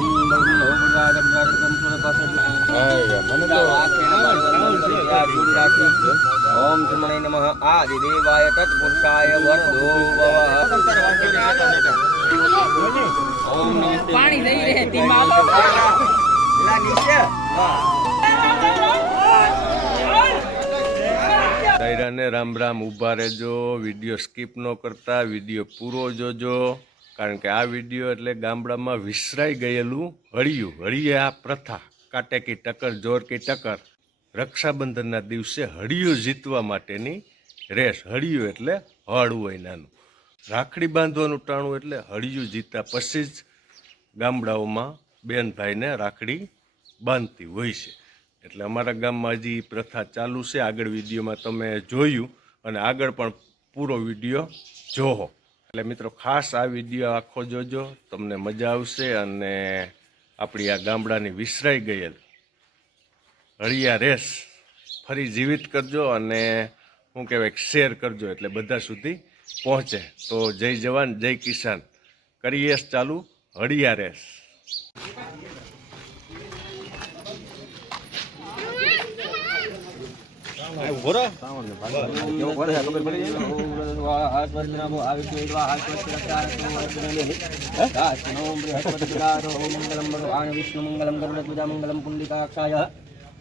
ઓમ નમો ભગવાન ભગવાન પાછળ મને તો ઓમ શ્રીમણે નમઃ આદિદેવાય તત્પુરુષાય વરદો ઓમ નમસ્તે પાણી દઈ રહે ધીમા દાયરાને રામ રામ ઊભા રહેજો, વીડિયો સ્કીપ ન કરતા, વીડિયો પૂરો જોજો. કારણ કે આ વીડિયો એટલે ગામડામાં વિસરાઈ ગયેલું હળિયું. હળીએ આ પ્રથા. કાટે કી ટક્કર, જોર કી ટક્કર. રક્ષાબંધનના દિવસે હળિયું જીતવા માટેની રેસ. હળિયું એટલે હળ હોય નાનું. રાખડી બાંધવાનું ટાણું એટલે હળિયું જીતા પછી જ ગામડાઓમાં બેન ભાઈને રાખડી બાંધતી હોય છે. એટલે અમારા ગામમાં હજી પ્રથા ચાલુ છે. આગળ વિડીયોમાં તમે જોયું અને આગળ પણ પૂરો વીડિયો જોવો. એટલે મિત્રો, ખાસ આ વીડિયો આખો જોજો, તમને મજા આવશે અને આપણી આ ગામડાની વિસરાઈ ગયેલ હળિયા રેસ. ફરી જીવિત કરજો અને શું કહેવાય શેર કરજો એટલે બધા સુધી પહોંચે. તો જય જવાન, જય કિસાન. કરીએ ચાલુ હળિયા રેસ.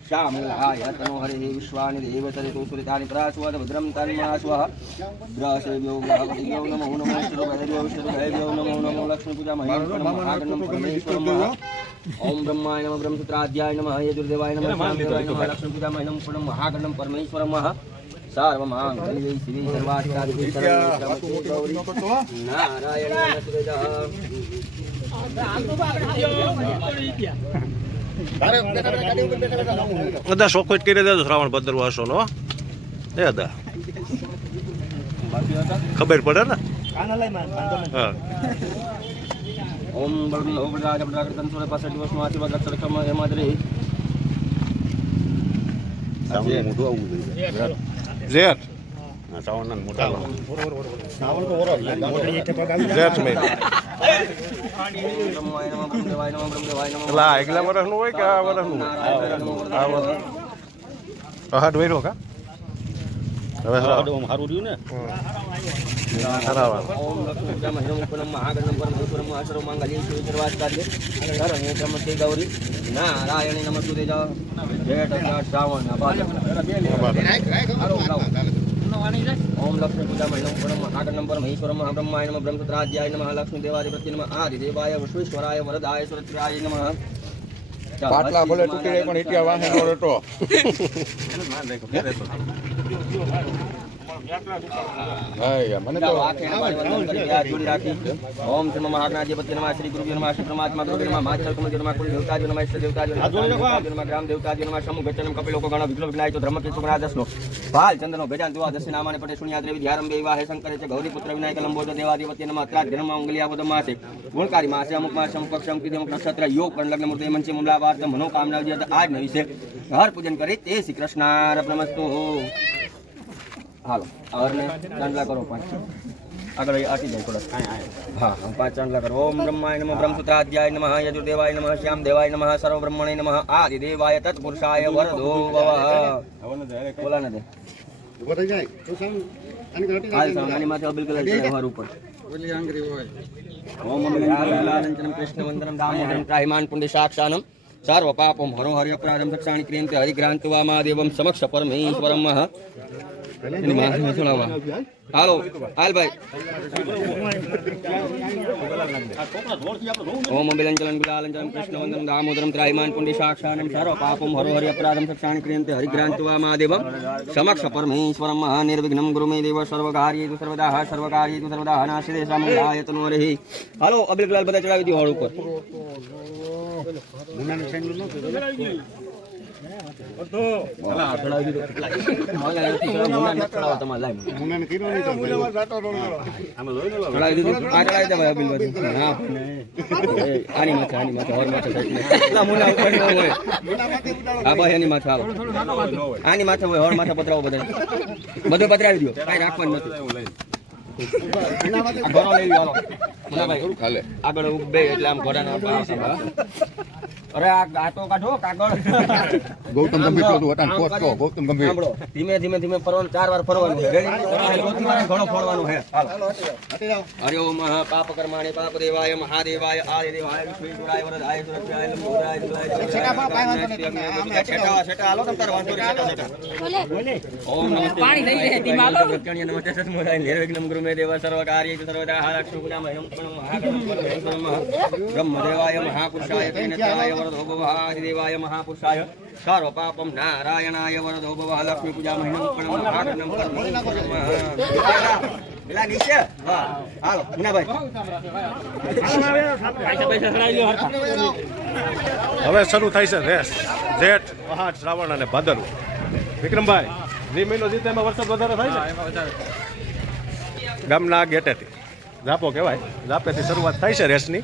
श्यामलाय तनो हरे विश्वानि देवतरितो सुरितानि प्रासुवद भद्रं तन्मास्वः भद्रासेव्यो भगवतियो नमो नमो श्रीभैर्यो श्रीभैर्यो नमो नमो लक्ष्मीपूजा महेश्वरं परमेश्वरं ઓમ બ્રહ્માય નમ બ્રહ્મસૂત્રાધ્યાય નમ હે દુર્દેવાય નમ લક્ષ્મીપિતામય નમ પૂર્ણ મહાગણમ પરમેશ્વર મહ સર્વમહાં હરિ શ્રી સર્વાષ્ટાધિ નારાયણ સુરેજા. બધા શોખોટ કરી દેજો શ્રાવણ ભદ્ર વાસો નો. એ દા ખબર પડે ને? હા. ઓમ રાજ પ્રકૃતન સોળ પાસઠ દિવસનો આશીર્વાદ રક્ષરક્ષમ હેમાદ્રી જેઠ જેઠ મહિના બ્રહ્મદેવાય નમઃ બ્રહ્મદેવાય નમઃ એટલે આ વર્ષનું હોય કે આ વર્ષનું આ વર્ષ અહાટ વયરો કા? હવે સારું સારું રહ્યું ને? સરાવા ઓમ લક્ષ્મી પૂજા મહિનો ઉપરમ મહાગણમ પરમેશ્વરમ આશરો માંગલ્ય શિવ સર્વાસ્તાદ્ય શરણ્ય ત્રમસ્તે ગૌરી નારાયણે નમસ્તે જ જેઠ અષાઢ શ્રાવણ ઓમ લક્ષ્મી પૂજા મહિનો ઉપરમ મહાગણમ પરમેશ્વરમ મહાબ્રહ્માય નમઃ. બ્રહ્મસુત્રાધ્યાય નમઃ લક્ષ્મી દેવાધિપતિ નમઃ આદિદેવાય વિશ્વેશ્વરાય વરદાય સુરત્રાય નમઃ પાટલા ભલે તૂટી જાય પણ ઇટિયા વાહે નો રટો હા મને તો ઓમ શ્રી મહાગણાધિપતિ નમઃ શ્રી ગુરુભ્યો નમઃ શ્રી પરમાત્મા ગુરુભ્યો નમઃ માચલ કુલ નમઃ કુલ દેવતાજો નમઃ ઈષ્ટ દેવતાજો નમઃ ગ્રામ દેવતાજો નમઃ સમૂહ ગચનમ કપિલો ગણ વિગ્લો વિઘ્નાય તો ધર્મ કે સુગનાદસનો ભાલ ચંદ્રનો ગજાન દુવા દશી નામાને પટે શુણ્યાદ્રે વિદ્યારંભે વિવાહે શંકરે છે ગૌરી પુત્ર વિનાયક લંબોજો દેવાધિપતિ નમઃ અત્રાત ધર્મ અંગલિયા માસે. ગુણકારી માસે અમુક માસે અમુક પક્ષ અમુક અમુક નક્ષત્ર યોગ પણ લગ્ન મૂર્તિ મંચી મુમલા મનોકામના જે આજ નવી છે. હર પૂજન કરી તે શ્રી કૃષ્ણ નમસ્તો. હાલો અવરને ચાંદલા કરો પાંચ. આગળ આટી જાય થોડા હા હા. પાંચ ચાંદલા કરો. ઓમ બ્રહ્માય નમઃ બ્રહ્મસૂત્રાધ્યાય નમઃ યજુર્દેવાય નમઃ શ્યામ દેવાય નમઃ સર્વબ્રહ્મણે નમઃ આદિદેવાય તત્પુરુષાય વરદો ભવ. બોલા ને દે. સર્વ પાપમ હરો હરિ અપરાધમ દક્ષાણી ક્રિયંતે હરિગ્રાંતવા મહાદેવમ સમક્ષ પરમેશ્વરમ એની માં થોડા હાલો, હાલ ભાઈ. ઓમ અબિલંચલન ગુલાલંચલમ કૃષ્ણવંદનમ દામોદરમ ત્રાહિમાન પુંડી સાક્ષાનમ સારો પાપમ હરો હરિ અપરાધમ સક્ષાણ ક્રિયંતે હરિગ્રાંતવા મહાદેવમ. સમક્ષ પરમેશ્વરમ મહ નિર્વિઘ્નમ ગુરુ મે દેવ સર્વકાર્યેતુ સર્વદા સર્વકાર્યેતુ સર્વદા નાશિદે સમંગાય તનો રહી. હાલો, અબિલ ગુલાલ બધા ચડાવી દીધો હોળ ઉપર. આની માથે, હોય. હોર માથે પતરાવો બધા. બધું પતરાવી દો. કઈ રાખવાનું નથી. આ લઈ લો, આગળ બે એટલે આમ ઘોડાનો અરે આ ગાતો કાઢો કાગળ ગૌતમ ગંભીર પેલું વટાણ પોસ્ટ કહો, ગૌતમ ગંભીર ધીમે ધીમે ધીમે ફરવાનું ચાર વાર ફરવાનું છે રેડી ચોથી વારે ઘણો ફરવાનું છે હાલો હરિ ઓમ મહા પાપ કર્માણી પાપ દેવાય મહાદેવાય આદિ દેવાય વિશ્વેશ્વરાય વરદાય સુરક્ષાય લંબોદરાય જુલાય છેટા છેટા હાલો તમ તાર વાંધો નહીં છેટા છેટા ઓમ નમસ્તે પાણી થઈ જાય ધીમા હાલો પ્રત્યણ્ય નમસ્તે સત્મોદાય નિર્વિઘ્નમ ગુરુ મે દેવ સર્વ સર્વદા મહાગણપતિ બ્રહ્મદેવાય મહાપુરુષાય વરદો ભવ આદિદેવાય મહાપુરુષાય સર્વપાપમ નારાયણાય વરદો ભવા લક્ષ્મી પૂજા મહ્યમ પણ મહાગણમ પેલા નીચે હા હાલો મુનાભાઈ હવે શરૂ થાય છે રેસ. જેઠ પહાડ શ્રાવણ અને ભાદરવો. વિક્રમભાઈ જે મહિનો જીતે એમાં વરસાદ વધારે થાય છે? ગામના ગેટેથી. ઝાપો કહેવાય. ઝાપેથી શરૂઆત થાય છે રેસની.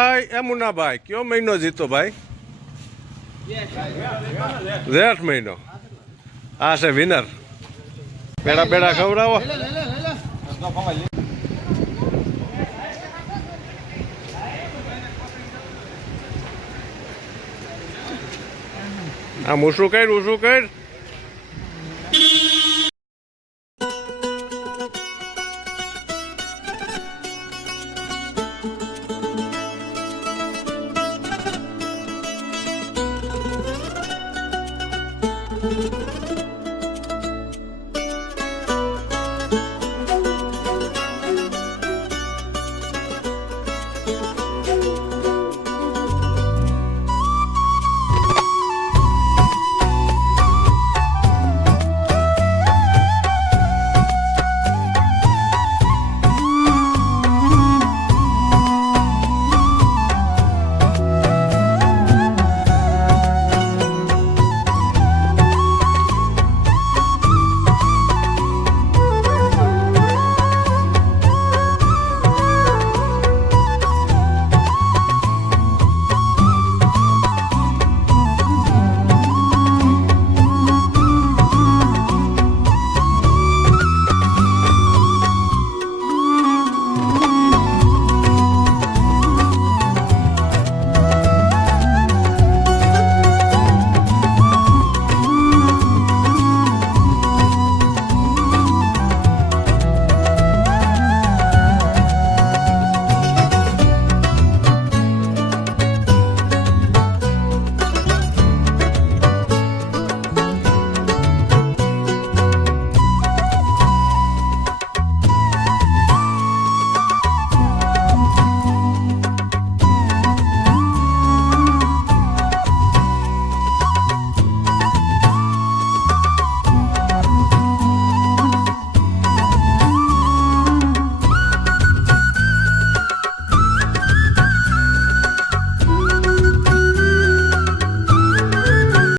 ભાઈ, એ મુન્નાભાઈ કયો મહિનો જીતો ભાઈ? જેઠ મહિનો. આ છે વિનર પેડા પેડા ખવડાવો. આમ શું કર શું કર Mm-hmm.